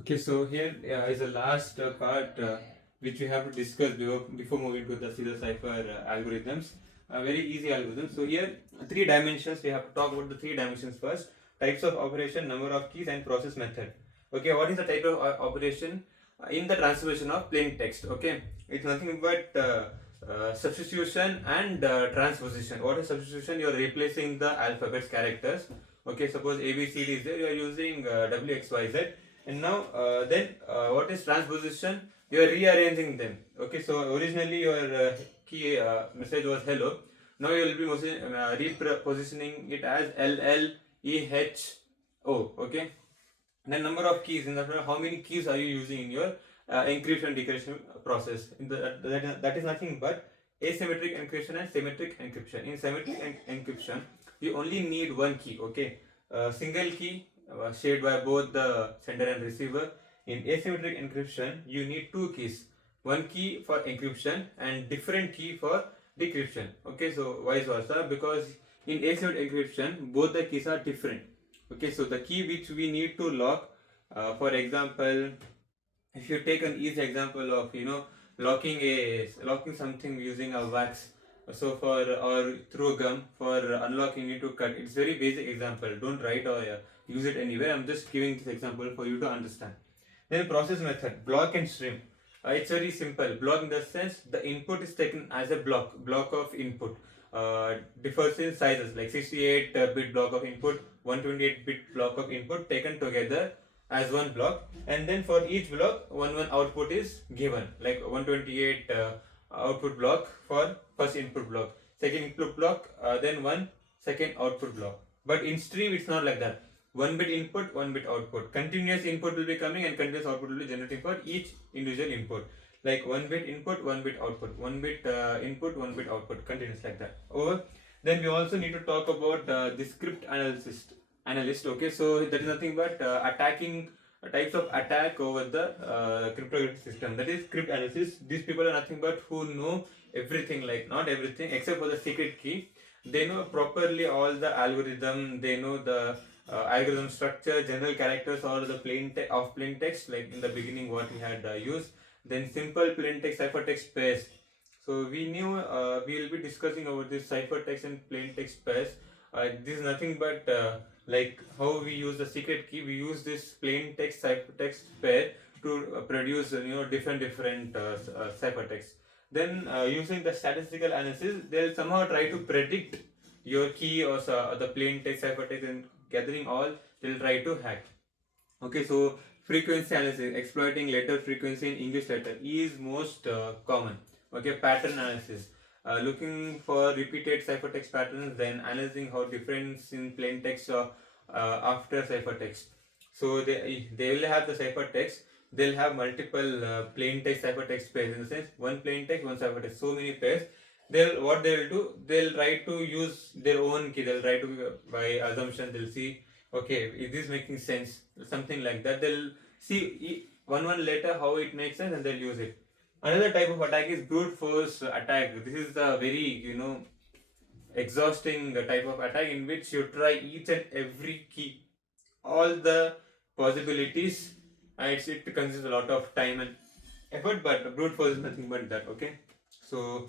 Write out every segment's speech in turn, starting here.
Okay, so here is the last part which we have to discuss before moving to the serial cipher algorithms. Very easy algorithm. So here three dimensions. We have to talk about the three dimensions first: types of operation, number of keys, and process method. Okay, what is the type of operation in the transposition of plain text? Okay, it's nothing but substitution and transposition. What is substitution? You are replacing the alphabets characters. Okay, suppose A B C D is there. You are using W X Y Z, and now then what is transposition? You are rearranging them. Okay, so originally your key message was hello. Now you will be repositioning it as LLEHO. Okay, then number of keys, in that how many keys are you using in your encryption decryption process. That is nothing but asymmetric encryption and symmetric encryption. In symmetric encryption you only need one key. Okay, single key shared by both the sender and receiver. In asymmetric encryption you need two keys, one key for encryption and different key for decryption. Okay, so vice versa, because in asymmetric encryption both the keys are different. Okay, so the key which we need to lock, for example, if you take an easy example of locking something using a wax, so for or through gum, for unlocking you need to cut. It's very basic example, don't write or use it anywhere. I'm just giving this example for you to understand. Then process method, block and stream. It's very simple. Block in the sense the input is taken as a block of input. Differs in sizes, like 68-bit block of input, 128-bit block of input taken together as one block, and then for each block one output is given, like 128 output block for first input block, second input block, then one second output block. But in stream it's not like that. One bit input, one bit output. Continuous input will be coming and continuous output will be generating for each individual input. Like one bit input, one bit output, one bit input, one bit output, continuous like that. Over. Then we also need to talk about the script analyst. Okay, so that is nothing but attacking types of attack over the cryptographic system. That is script analysis. These people are nothing but who know everything, like not everything except for the secret key. They know properly all the algorithm. They know the algorithm structure, general characters, or the plain text, like in the beginning what we had used. Then simple plain text, ciphertext pairs. So we knew we will be discussing about this ciphertext and plain text pairs. This is nothing but like how we use the secret key. We use this plain text ciphertext pair to produce different ciphertext. Then using the statistical analysis, they'll somehow try to predict your key or the plain text ciphertext, and gathering all, they'll try to hack. Okay, so frequency analysis, exploiting letter frequency in English letter is most common. Okay, pattern analysis, looking for repeated ciphertext patterns, then analyzing how difference in plain text after ciphertext. So they will have the ciphertext. They'll have multiple plain text ciphertext pairs, in the sense one plain text, one ciphertext, so many pairs. What they'll do, they'll try to use their own key. They'll try to, by assumption, they'll see, okay, is this making sense, something like that. They'll see one later how it makes sense, and they'll use it. Another type of attack is brute force attack. This is the very exhausting type of attack, in which you try each and every key, all the possibilities, and it consumes a lot of time and effort, but brute force is nothing but that. Okay, so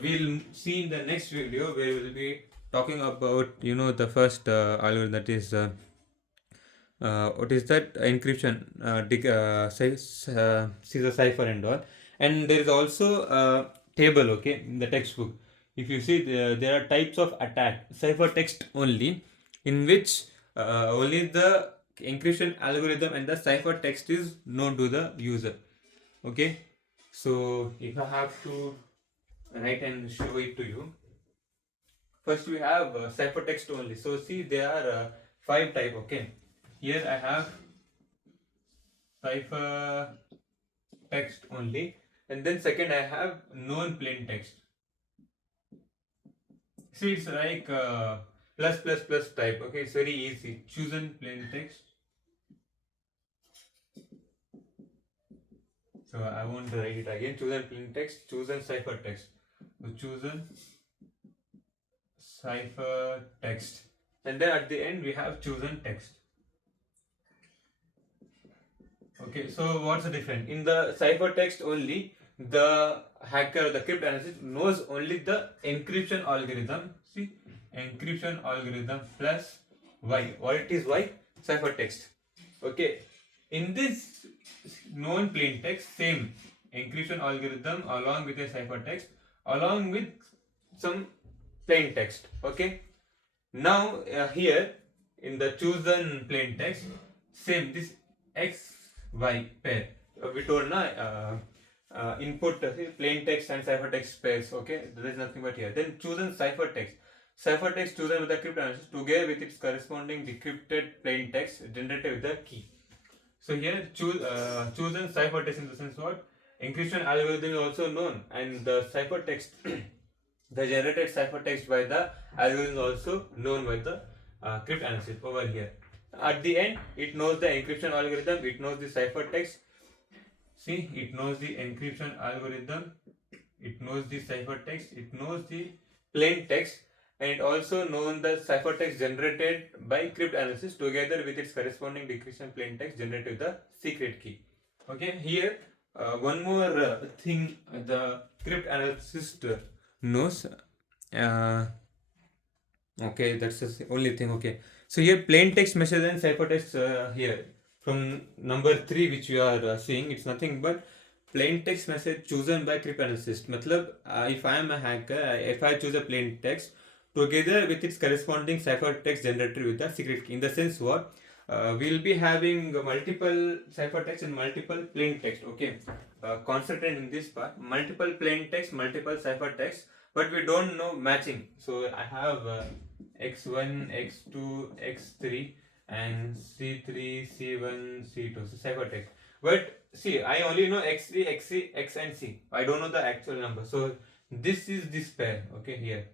we'll see in the next video where we'll be talking about the first algorithm, that is what is that, encryption, Caesar cipher and all. And there is also a table, okay, in the textbook. If you see, there are types of attack, ciphertext only, in which only the encryption algorithm and the ciphertext is known to the user. Okay, so if I have to write and show it to you, first we have ciphertext only. So see, there are 5 type. Okay, here I have cipher text only, and then second I have known plain text. See, it's like plus type. Okay, it's very easy. Chosen plain text. So I won't write it again. Chosen plain text, chosen ciphertext. So chosen ciphertext, and then at the end we have chosen text. Okay, so what's the difference? In the ciphertext only, the hacker, the cryptanalyst knows only the encryption algorithm. See, encryption algorithm plus Y. What it is Y? Ciphertext. Okay, in this known plain text, same encryption algorithm along with a ciphertext, along with some plain text. Okay, now here in the chosen plain text, same this x y pair. We told na input plain text and ciphertext pairs. Okay, there is nothing but here. Then chosen ciphertext. Ciphertext chosen with the cryptanalysis together with its corresponding decrypted plain text generated with the key. So here chosen ciphertext in the sense what? Encryption algorithm is also known, and the ciphertext the generated ciphertext by the algorithm is also known by the cryptanalysis over here. At the end, it knows the encryption algorithm, it knows the ciphertext. See, it knows the encryption algorithm, it knows the ciphertext, it knows the plain text, and it also knows the ciphertext generated by cryptanalysis together with its corresponding decryption plain text generated with the secret key. Okay, here one more thing the cryptanalyst knows. Okay, that's the only thing. Okay, so here plain text message and ciphertext here from number 3 which you are seeing, it's nothing but plain text message chosen by cryptanalyst. Matlab, if I am a hacker, if I choose a plain text together with its corresponding ciphertext generated with the secret key. In the sense what? We'll be having multiple ciphertext and multiple plain text. Okay, concentrate in this part. Multiple plain text, multiple ciphertext, but we don't know matching. So I have x1, x2, x3 and c3, c1, c2. So ciphertext. But see, I only know x3, x3, x and c. I don't know the actual number. So this is this pair. Okay, here,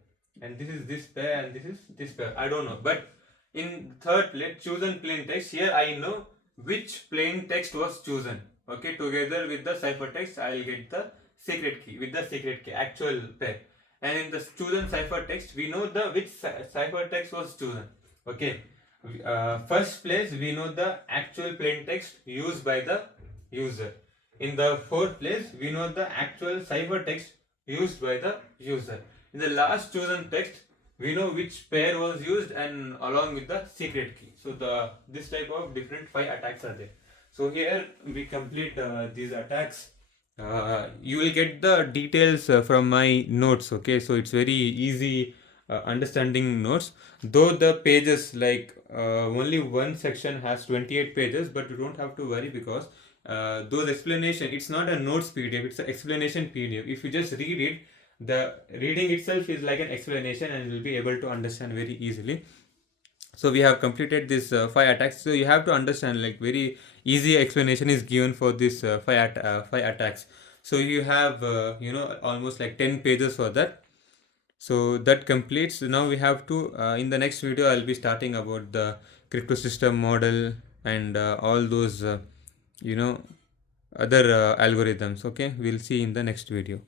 and this is this pair, and this is this pair. I don't know, but in third place, chosen plain text, here I know which plain text was chosen. Okay, together with the ciphertext, I will get the secret key with the secret key, actual pair. And in the chosen ciphertext, we know the which ciphertext was chosen. Okay, first place we know the actual plain text used by the user. In the fourth place, we know the actual ciphertext used by the user. In the last chosen text, we know which pair was used and along with the secret key. So this type of different 5 attacks are there. So here we complete these attacks. You will get the details from my notes. Okay, so it's very easy understanding notes. Though the pages, like only one section has 28 pages, but you don't have to worry because those explanation, it's not a notes PDF, it's an explanation PDF. If you just read it, the reading itself is like an explanation and you'll be able to understand very easily. So we have completed this 5 attacks. So you have to understand, like, very easy explanation is given for this 5 attacks. So you have almost like 10 pages for that. So that completes. Now we have to in the next video I'll be starting about the crypto system model and all those other algorithms. Okay, we'll see in the next video.